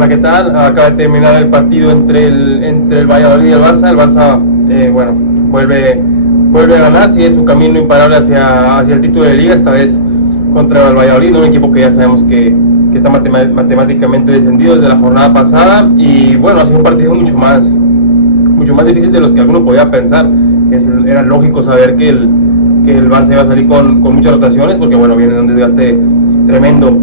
Hola, ¿qué tal? Acaba de terminar el partido entre el Valladolid y el Barça. El Barça, bueno, vuelve a ganar, sigue su camino imparable hacia el título de liga, esta vez contra el Valladolid, ¿no? Un equipo que ya sabemos que está matemáticamente descendido desde la jornada pasada. Y bueno, ha sido un partido mucho más difícil de lo que alguno podía pensar. Era lógico saber que el Barça iba a salir con muchas rotaciones, porque bueno, viene de un desgaste tremendo.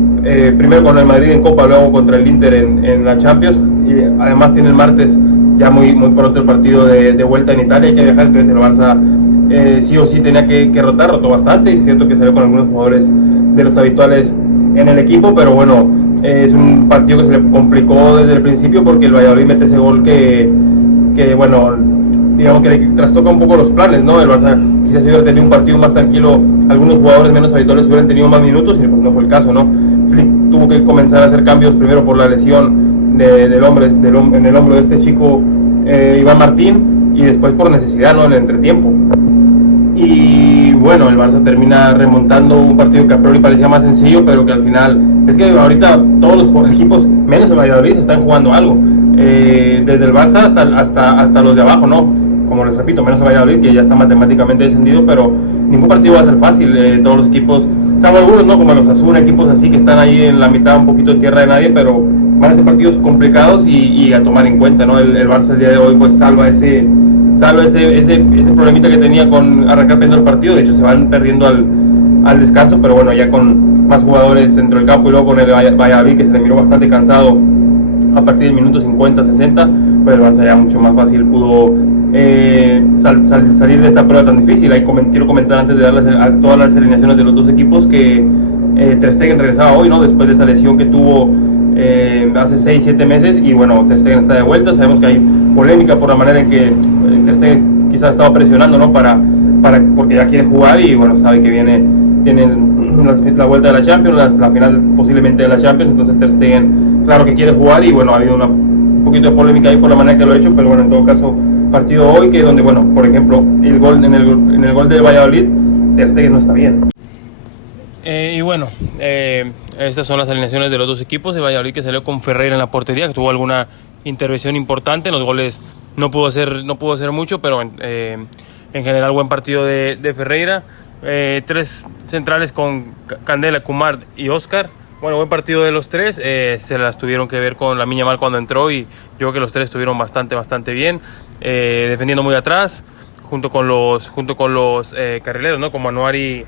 Primero con el Madrid en Copa, luego contra el Inter en la Champions, y además tiene el martes ya muy pronto el partido de vuelta en Italia. Hay que viajar, entonces el Barça sí o sí tenía que rotar, rotó bastante, y es cierto que salió con algunos jugadores de los habituales en el equipo, pero bueno, es un partido que se le complicó desde el principio, porque el Valladolid mete ese gol que bueno, digamos que le trastoca un poco los planes, ¿no? El Barça quizás si hubiera tenido un partido más tranquilo, algunos jugadores menos habituales hubieran tenido más minutos, y pues no fue el caso, ¿no? Flick tuvo que comenzar a hacer cambios, primero por la lesión en el hombro de este chico Iván Martín, y después por necesidad, ¿no? En el entretiempo. Y bueno, el Barça termina remontando un partido que a priori parecía más sencillo, pero que al final, es que ahorita todos los equipos, menos el Valladolid, están jugando algo. Desde el Barça hasta los de abajo, ¿no? Como les repito, menos el Valladolid, que ya está matemáticamente descendido, pero ningún partido va a ser fácil. Todos los equipos, salvo algunos, ¿no? Como los Asuna, equipos así que están ahí en la mitad, un poquito de tierra de nadie, pero van a ser partidos complicados y a tomar en cuenta, ¿no? El Barça el día de hoy pues salva ese problemita que tenía con arrancar perdiendo el partido. De hecho se van perdiendo al descanso, pero bueno, ya con más jugadores dentro del campo, y luego con el Valladolid, que se le miró bastante cansado a partir del minuto 50-60, pues el Barça ya mucho más fácil pudo salir de esta prueba tan difícil. Ahí quiero comentar, antes de darles a todas las alineaciones de los dos equipos, que Ter Stegen regresaba hoy, ¿no? Después de esa lesión que tuvo hace 6-7 meses, y bueno, Ter Stegen está de vuelta. Sabemos que hay polémica por la manera en que Ter Stegen quizás estaba presionando, ¿no? Porque ya quiere jugar, y bueno, sabe que tiene la vuelta de la Champions, la final posiblemente de la Champions, entonces Ter Stegen claro que quiere jugar, y bueno, ha habido un poquito de polémica ahí por la manera que lo ha hecho, pero bueno, en todo caso, partido hoy que donde, bueno, por ejemplo, el gol en el gol del Valladolid, Ter Stegen no está bien. Y bueno, estas son las alineaciones de los dos equipos. El Valladolid, que salió con Ferreira en la portería, que tuvo alguna intervención importante. En los goles no pudo hacer mucho, pero en general buen partido de Ferreira. Tres centrales con Candela, Kumar y Oscar. Bueno, buen partido de los tres. Se las tuvieron que ver con Lamine Yamal cuando entró, y yo creo que los tres estuvieron bastante bien, defendiendo muy atrás, junto con los carrileros, ¿no? Como Anuar y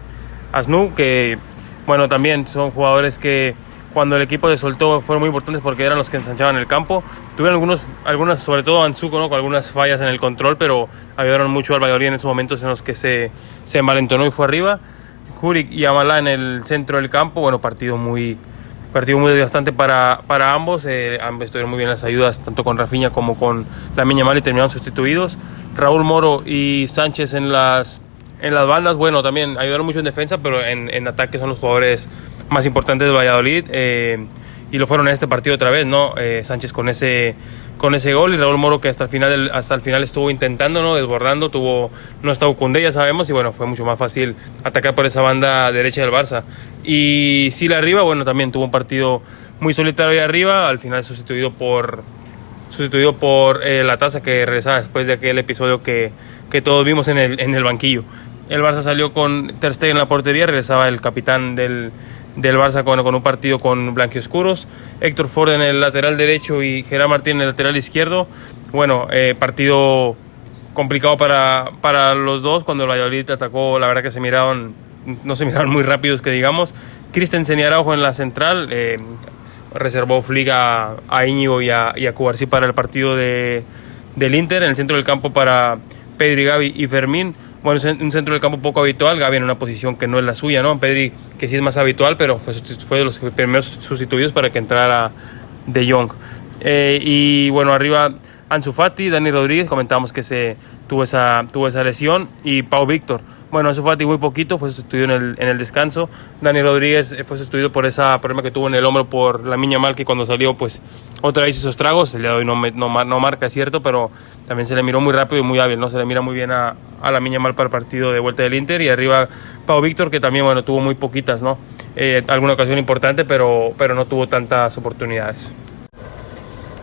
Asnú, que bueno, también son jugadores que cuando el equipo se soltó fueron muy importantes, porque eran los que ensanchaban el campo. Tuvieron algunas, sobre todo Anzuco, ¿no? Con algunas fallas en el control, pero ayudaron mucho al Valladolid en esos momentos en los que se envalentonó y fue arriba. Juric y Amalá en el centro del campo. Bueno, partido muy desgastante para ambos. Ambos estuvieron muy bien las ayudas, tanto con Rafinha como con Lamine Yamal, y terminaron sustituidos. Raúl Moro y Sánchez en las bandas, bueno, también ayudaron mucho en defensa, pero en ataque son los jugadores más importantes del Valladolid, y lo fueron en este partido otra vez, ¿no? Sánchez con ese gol, y Raúl Moro, que hasta el final estuvo intentando, ¿no? Desbordando, no estaba Koundé, ya sabemos, y bueno, fue mucho más fácil atacar por esa banda derecha del Barça. Y Sila arriba, bueno, también tuvo un partido muy solitario ahí arriba, al final sustituido por la Taza, que regresaba después de aquel episodio que todos vimos en el banquillo. El Barça salió con Ter Stegen en la portería, regresaba el capitán del Barça con un partido con blanquioscuros. Héctor Ford en el lateral derecho y Gerard Martín en el lateral izquierdo. Bueno, partido complicado para los dos. Cuando el Valladolid atacó, la verdad que no se miraron muy rápidos, que digamos. Christensen y Araujo en la central. Reservó Flick a Íñigo y a Cubarsí para el partido del Inter. En el centro del campo para Pedri, Gavi y Fermín. Bueno, es un centro del campo poco habitual. Gavi en una posición que no es la suya, ¿no? Pedri, que sí es más habitual, pero fue de los primeros sustituidos para que entrara De Jong. Y bueno, arriba Ansu Fati, Dani Rodríguez, comentábamos que tuvo esa lesión, y Pau Víctor. Bueno, Ansu Fati muy poquito, fue sustituido en el descanso. Dani Rodríguez fue sustituido por ese problema que tuvo en el hombro por Lamine Yamal, que cuando salió pues otra vez hizo estragos. El día de hoy no marca, es cierto, pero también se le miró muy rápido y muy hábil, ¿no? Se le mira muy bien a Lamine Yamal para el partido de vuelta del Inter. Y arriba Pau Víctor, que también, bueno, tuvo muy poquitas, ¿no? Alguna ocasión importante, pero no tuvo tantas oportunidades.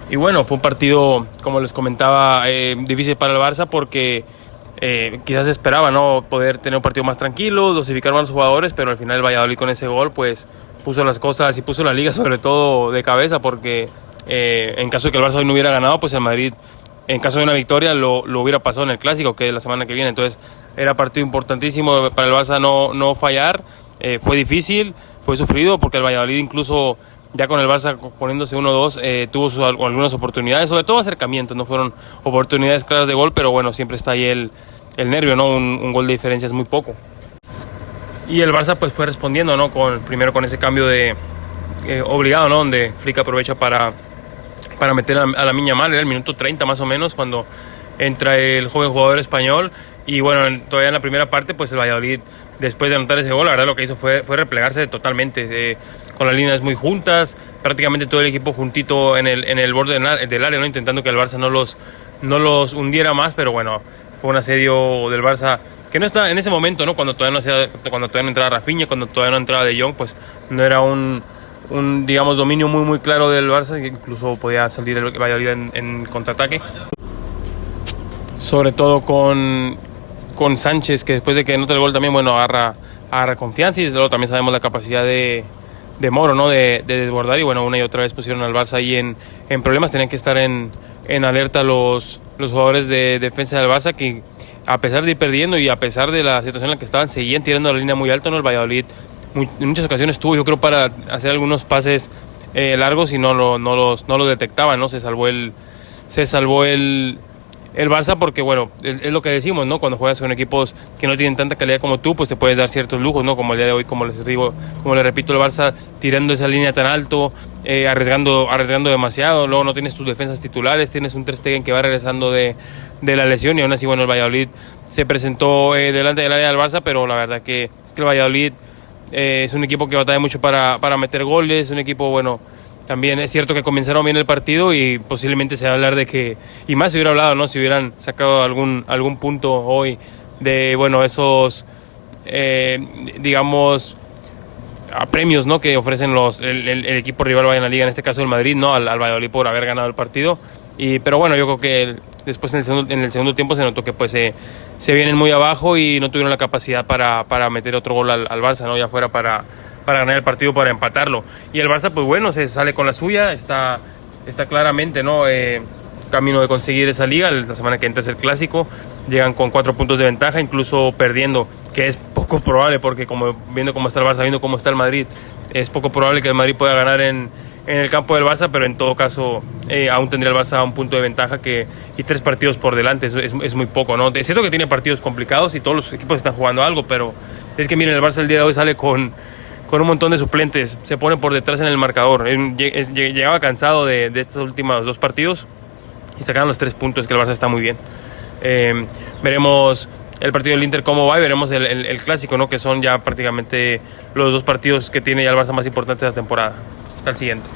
Y bueno, fue un partido, como les comentaba, difícil para el Barça porque quizás esperaba, ¿no?, poder tener un partido más tranquilo, dosificar más a los jugadores, pero al final el Valladolid con ese gol pues puso las cosas y puso la liga sobre todo de cabeza, porque en caso de que el Barça hoy no hubiera ganado, pues el Madrid, en caso de una victoria, lo hubiera pasado en el Clásico, que es la semana que viene. Entonces era partido importantísimo para el Barça no fallar. Fue difícil, fue sufrido, porque el Valladolid incluso ya con el Barça poniéndose 1-2 tuvo algunas oportunidades, sobre todo acercamientos, no fueron oportunidades claras de gol, pero bueno, siempre está ahí el nervio, ¿no? Un gol de diferencia es muy poco. Y el Barça pues fue respondiendo, ¿no?, primero con ese cambio de obligado, ¿no?, donde Flick aprovecha para meter a Lamine Yamal. Era el minuto 30 más o menos cuando entra el joven jugador español. Y bueno, todavía en la primera parte pues el Valladolid, después de anotar ese gol, la verdad lo que hizo fue replegarse totalmente, con las líneas muy juntas, prácticamente todo el equipo juntito en el borde del área, ¿no?, intentando que el Barça no los hundiera más. Pero bueno, fue un asedio del Barça que no está en ese momento, ¿no?, cuando todavía no entraba Rafinha, cuando todavía no entraba De Jong, pues no era un digamos dominio muy claro del Barça, que incluso podía salir el Valladolid en contraataque, sobre todo con Sánchez, que después de que anota el gol también, bueno, agarra confianza. Y desde luego también sabemos la capacidad de Moro, ¿no?, de desbordar. Y bueno, una y otra vez pusieron al Barça ahí en problemas. Tenían que estar en alerta los jugadores de defensa del Barça, que a pesar de ir perdiendo y a pesar de la situación en la que estaban, seguían tirando la línea muy alto, ¿no? El Valladolid en muchas ocasiones tuvo, yo creo, para hacer algunos pases largos y no los detectaban, ¿no? Se salvó el Barça, porque bueno, es lo que decimos, ¿no? Cuando juegas con equipos que no tienen tanta calidad como tú, pues te puedes dar ciertos lujos, ¿no? Como el día de hoy, como les repito, el Barça tirando esa línea tan alto, arriesgando demasiado. Luego no tienes tus defensas titulares, tienes un Ter Stegen que va regresando de la lesión, y aún así, bueno, el Valladolid se presentó delante del área del Barça, pero la verdad que es que el Valladolid es un equipo que batalla mucho para meter goles, un equipo, bueno, también es cierto que comenzaron bien el partido y posiblemente se va a hablar de que, y más se hubiera hablado, ¿no?, si hubieran sacado algún punto hoy de, bueno, esos, digamos, a premios, ¿no?, que ofrecen el equipo rival vaya en la liga, en este caso el Madrid, ¿no?, al Valladolid por haber ganado el partido. Pero bueno, yo creo que después en el segundo tiempo se notó que pues se vienen muy abajo y no tuvieron la capacidad para meter otro gol al Barça, ¿no?, ya fuera para ganar el partido, para empatarlo. Y el Barça, pues bueno, se sale con la suya, está claramente, ¿no?, camino de conseguir esa liga. La semana que entra es el Clásico, llegan con 4 puntos de ventaja, incluso perdiendo, que es poco probable, porque viendo cómo está el Barça, viendo cómo está el Madrid, es poco probable que el Madrid pueda ganar en el campo del Barça, pero en todo caso aún tendría el Barça un punto de ventaja y 3 partidos por delante, es muy poco, ¿no? Es cierto que tiene partidos complicados y todos los equipos están jugando algo, pero es que miren, el Barça el día de hoy sale con un montón de suplentes, se pone por detrás en el marcador. Llegaba cansado de estos últimos 2 partidos y sacaron los 3 puntos, que el Barça está muy bien. Veremos el partido del Inter cómo va, y veremos el Clásico, ¿no?, que son ya prácticamente los 2 partidos que tiene ya el Barça más importantes de la temporada. Hasta el siguiente.